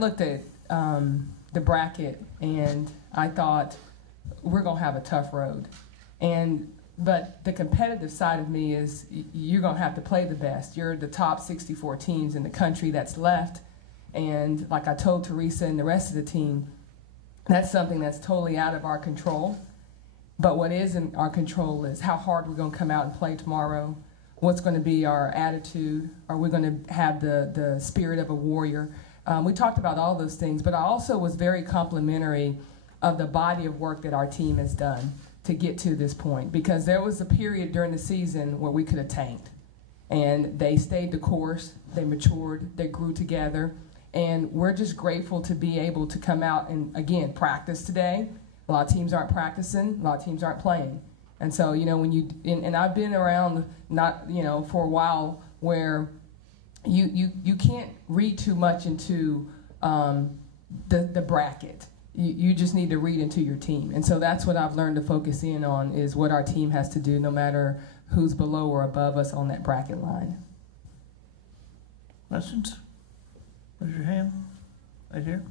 Looked at the bracket and I thought we're gonna have a tough road, but the competitive side of me is you're gonna have to play the best. You're the top 64 teams in the country that's left, and like I told Teresa and the rest of the team, that's something that's totally out of our control. But what is in our control is how hard we're gonna come out and play tomorrow. What's going to be our attitude? Are we going to have the spirit of a warrior? We talked about all those things, but I also was very complimentary of the body of work that our team has done to get to this point, because there was a period during the season where we could have tanked, and they stayed the course, they matured, they grew together, and we're just grateful to be able to come out and, again, practice today. A lot of teams aren't practicing, a lot of teams aren't playing. And so, you know, when you, and I've been around for a while where you can't read too much into the bracket. You just need to read into your team. And so that's what I've learned to focus in on, is what our team has to do no matter who's below or above us on that bracket line. Questions? Raise your hand. Right here.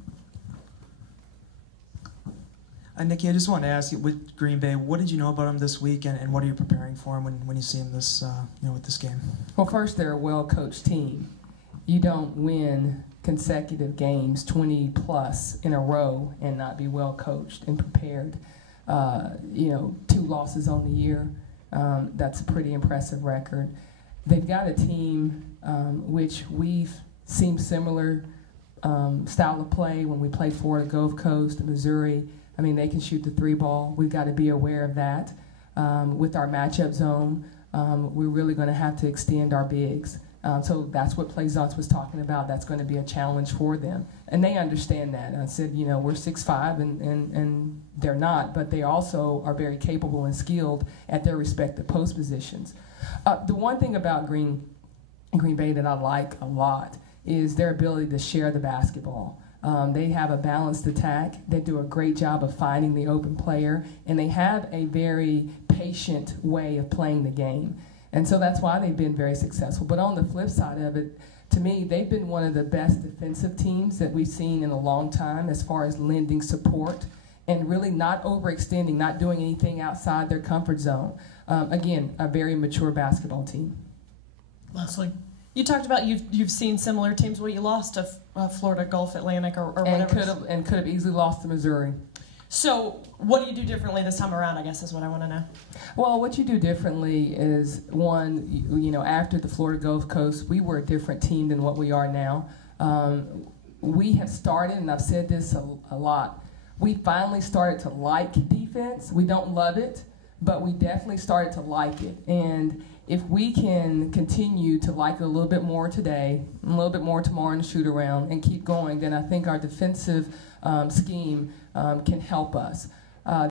Nikki, I just wanted to ask you, with Green Bay, what did you know about them this week, and what are you preparing for them when you see them this, with this game? Well, first, they're a well-coached team. You don't win consecutive games, 20-plus in a row, and not be well-coached and prepared. 2 losses on the year, that's a pretty impressive record. They've got a team which we've seen similar style of play when we played Florida Gulf Coast, Missouri. I mean, they can shoot the 3-ball. We've got to be aware of that. With our matchup zone, we're really going to have to extend our bigs. So that's what Plaisance was talking about. That's going to be a challenge for them. And they understand that. And I said, we're 6'5", and they're not, but they also are very capable and skilled at their respective post positions. The one thing about Green Bay that I like a lot is their ability to share the basketball. They have a balanced attack. They do a great job of finding the open player, and they have a very patient way of playing the game. And so that's why they've been very successful. But on the flip side of it, to me, they've been one of the best defensive teams that we've seen in a long time as far as lending support and really not overextending, not doing anything outside their comfort zone. Again, a very mature basketball team. Leslie? You talked about you've seen similar teams. Well, you lost to Florida Gulf Atlantic or whatever. And could have easily lost to Missouri. So what do you do differently this time around, I guess, is what I want to know. Well, what you do differently is, one, after the Florida Gulf Coast, we were a different team than what we are now. We have started, and I've said this a lot, we finally started to like defense. We don't love it, but we definitely started to like it. And if we can continue to like it a little bit more today, a little bit more tomorrow in the shoot around, and keep going, then I think our defensive scheme can help us.